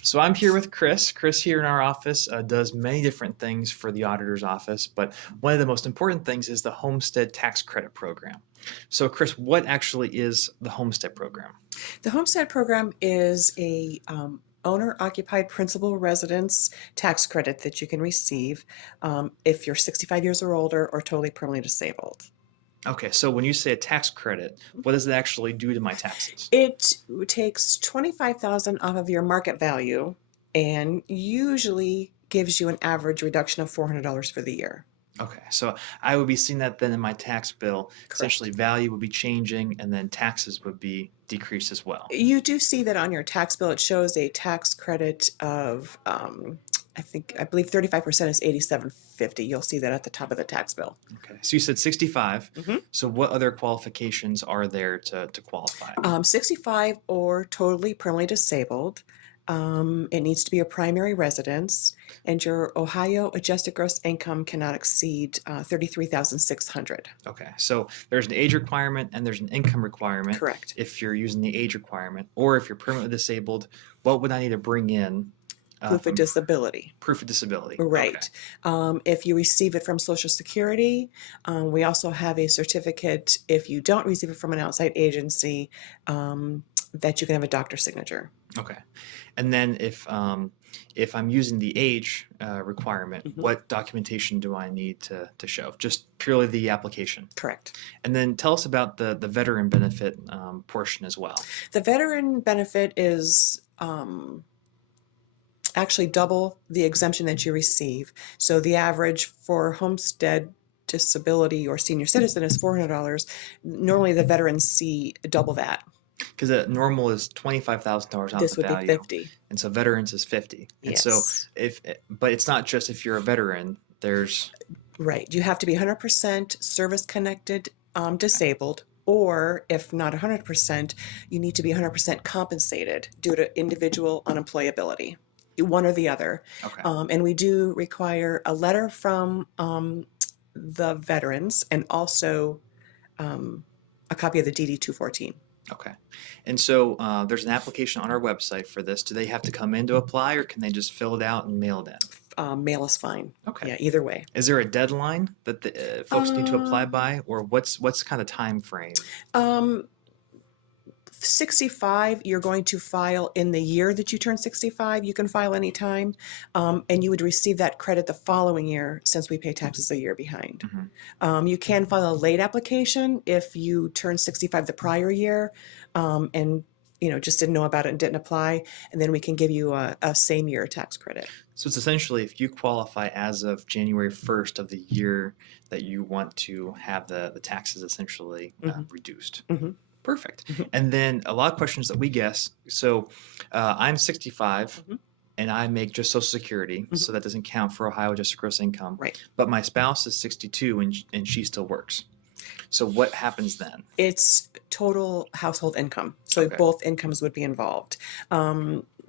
So I'm here with Chris. Chris here in our office does many different things for the auditor's office, but one of the most important things is the Homestead Tax Credit Program. So, Chris, what actually is the Homestead Program? The Homestead program is a owner-occupied principal residence tax credit that you can receive if you're 65 years or older or totally permanently disabled. Okay, so when you say a tax credit, what does it actually do to my taxes? It takes 25,000 off of your market value and usually gives you an average reduction of $400 for the year. Okay, so I would be seeing that then in my tax bill. Essentially, Correct. value would be changing and then taxes would be decreased as well. You do see that on your tax bill. It shows a tax credit of, I believe 35% is 8750. You'll see that at the top of the tax bill. Okay, so you said 65. Mhm. So what other qualifications are there to qualify? 65 or totally permanently disabled. It needs to be a primary residence, and your Ohio adjusted gross income cannot exceed 33,600. Okay, so there's an age requirement and there's an income requirement. Correct. If you're using the age requirement, or if you're permanently disabled, what would I need to bring in Proof of from disability. proof of disability? Okay, Right. If you receive it from Social Security, we also have a certificate if you don't receive it from an outside agency that you can have a doctor's signature. okay. And then if I'm using the age requirement, Mhm. what documentation do I need to show? Just purely the application. Correct. And then tell us about the veteran benefit portion as well. The veteran benefit is actually double the exemption that you receive. So the average for homestead disability or senior citizen is $400. Normally the veterans see double that. Because normal is $25,000 off This the would be value, 50. and so veterans is 50. And so Yes. but it's not just if you're a veteran. There's Right. You have to be 100% service connected disabled, or if not 100%, you need to be 100% compensated due to individual unemployability. One or the other. okay, And we do require a letter from the veterans and also a copy of the DD 214. okay. And so there's an application on our website for this. Do they have to come in to apply, or can they just fill it out and mail it in? Mail is fine. Okay. Yeah, either way. Is there a deadline that the folks need to apply Uh, by, or what's kind of time frame? um, 65, you're going to file in the year that you turn 65. You can file anytime, and you would receive that credit the following year since we pay taxes a year behind. You can file a late application if you turn 65 the prior year and just didn't know about it and didn't apply, and then we can give you a same year tax credit. So it's essentially if you qualify as of January 1st of the year that you want to have the taxes essentially Mhm. reduced. Mhm. Perfect. Mhm. And then a lot of questions that we guess. So I'm 65 Mhm. and I make just Social Security, Mhm. so that doesn't count for Ohio Adjusted Gross Income. Right. But my spouse is 62 and she still works. So what happens then? It's total household income. So Okay. both incomes would be involved.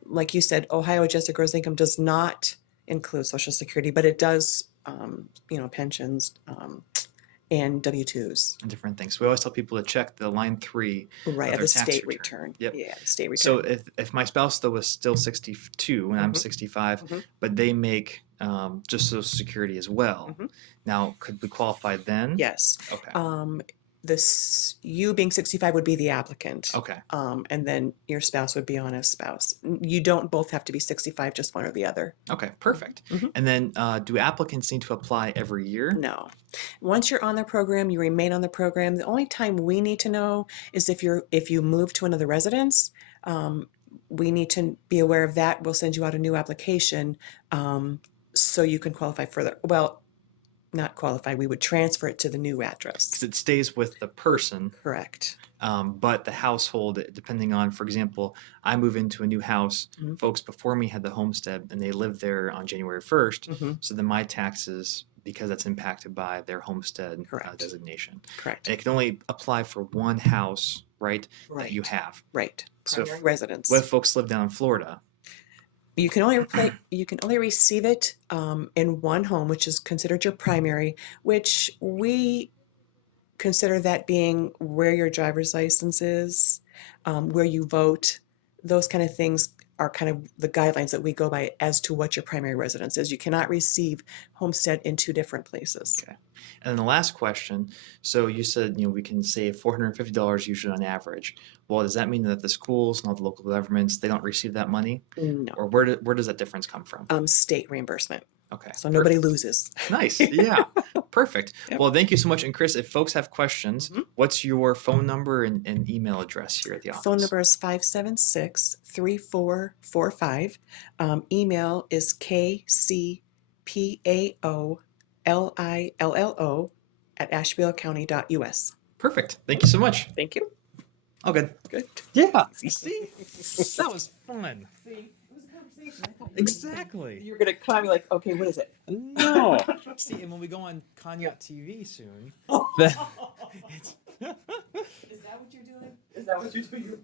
Like you said, Ohio adjusted gross income does not include Social Security, but it does, pensions and W-2s. And different things. We always tell people to check the line 3 Right, of at their the tax state return. return. Yep. Yeah, the state So return. if my spouse though was still 62 and I'm Mhm. 65, Mhm. but they make just Social Security as well, Mhm. now could we qualify then? Yes. Okay. You being 65 would be the applicant. Okay. And then your spouse would be on as spouse. You don't both have to be 65, just one or the other. Okay. Perfect. Mhm. And then do applicants need to apply every year? No. Once you're on the program, you remain on the program. The only time we need to know is if you move to another residence. Um, we need to be aware of that. We'll send you out a new application so you can qualify further. Well, not qualify. We would transfer it to the new address. Because it stays with the person, Correct. but the household, depending on, for example, I move into a new house. Mhm. Folks before me had the homestead and they lived there on January 1st. Mhm. So then my taxes, because that's impacted by their homestead Correct. designation. Correct. And it can only apply for one house, right, that you Right. have. Right. So Primary residence. what if folks live down in Florida? You can only receive it in one home, which is considered your primary, which we consider that being where your driver's license is, where you vote, those kind of things are kind of the guidelines that we go by as to what your primary residence is. You cannot receive homestead in two different places. Okay. And then the last question, so you said, we can save $450 usually on average. Well, does that mean that the schools and all the local governments, they don't receive that money? No, Or where does that difference come from? state reimbursement. Okay. So nobody loses. Nice. Yeah. Perfect. Yep. Well, thank you so much. And Chris, if folks have questions, Mhm. what's your phone number and email address here at the office? Phone number is 576-3445. Email is kcpaolillo@ashtabulacounty.us. Perfect. Thank you so much. Thank you. Oh, good. Good. Yeah. See? That was fun. See, it was a conversation. I thought Exactly. you were going to call me like, okay, what is it? No. See, and when we go on Kanyat TV soon, Is that what you're doing? Is that what you're doing?